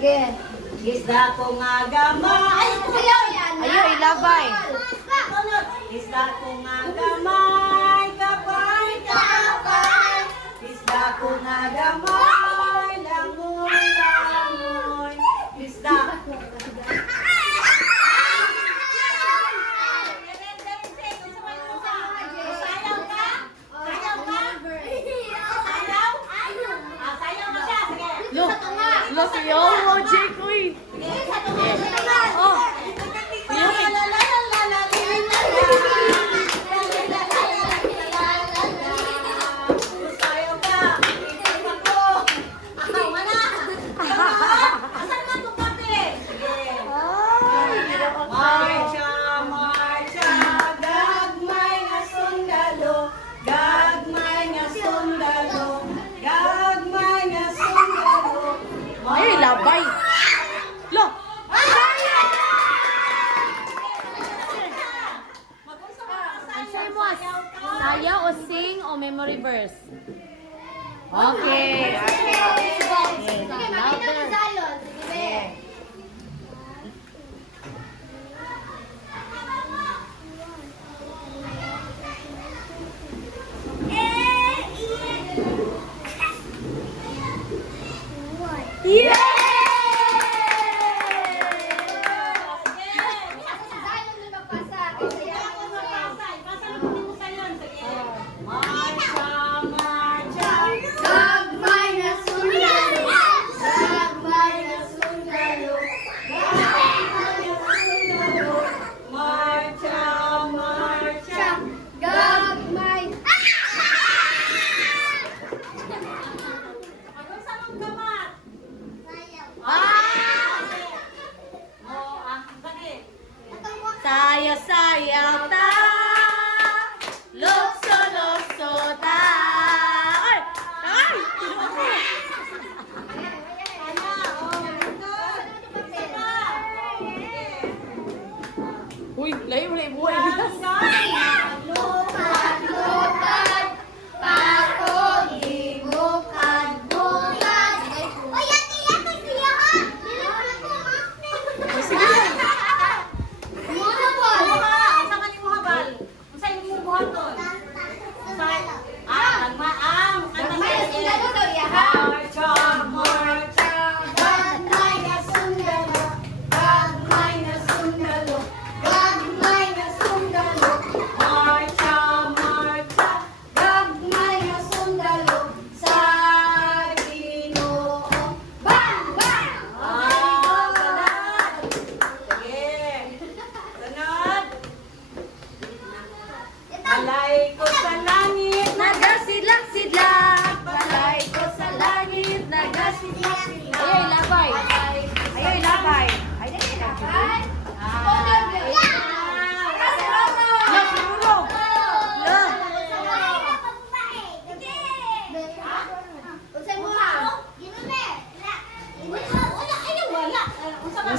Sige. Isda ko nga gamay. Ayaw yan. Ayaw, ilabay. Isda ko nga gamay. Kapay, kapay. Isda ko nga gamay. Langoy, langoy. Isda. Look, yo, Jake, uy. Oh. Ay, labay. Lo. Sayaw o sing o memory verse? Okay. Sige, makita mo salon. Sige. Yeah! Sayaw ta, lukso ta. Ay! Ay! Uy, layo mo na ibuhay. Balay ko sa langit, Nagasidlak-sidlak. Balay ko sa langit, nagasidlak-sidlak. Ayaw, ilabay. Ayaw, ilabay. Ayaw, ilabay. Lo, siguro. Lo.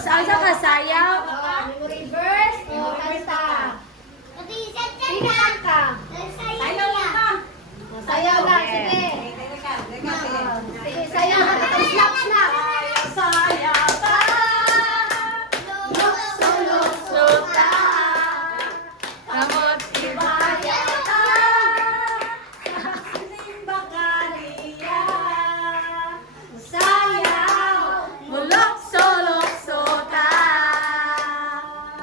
Saan sa kasayaw? Memory verse o kanta? Sino kanta? Sayaw lang, sige. Sige, sayaw. Snap, snap. sayaw ta. Lukso ta. Kamot ibaya ta. Simba kaniya. Sayaw. Mulokso ta.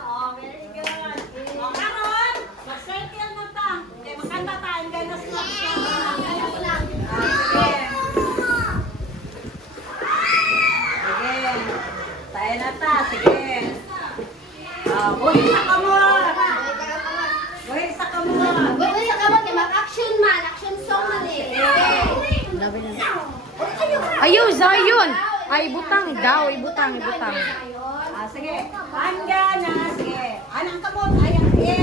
Oh, very good. O, karon, mag-circle na ta. Okay, makanta tayo. Ganas lang siya. Ganas lang. Sige. Sige. Tayo na ta. Sige. Uy, sa kamot. Uy, sa kamot. Wait, sa kamot, mag-action man. Action song man eh. Ayaw, Zion. Ay, ibutang daw. Ibutang. Sige. Hangga na. Sige. Anang kamot. Ayan. Sige.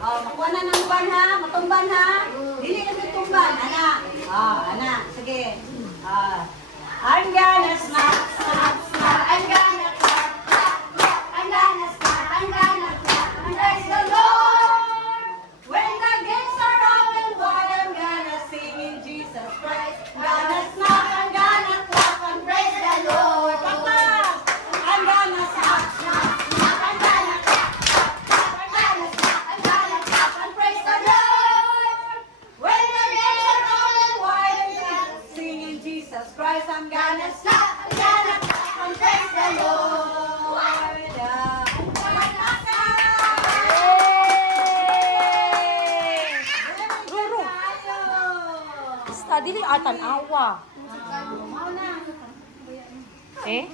Makuha na ng ban ha. Matumban ha. Dili na matumban. Ana. Sige. Hangga na. Snap. Hangga na. Clap. Hangga na. Snap. Hangga na. Clap. Praise the Lord. When the gates are open wide, I'm gonna sing in Jesus Christ. Gonna snap. I'm gonna clap and praise the Lord. dili atan awa. Mao na. Eh?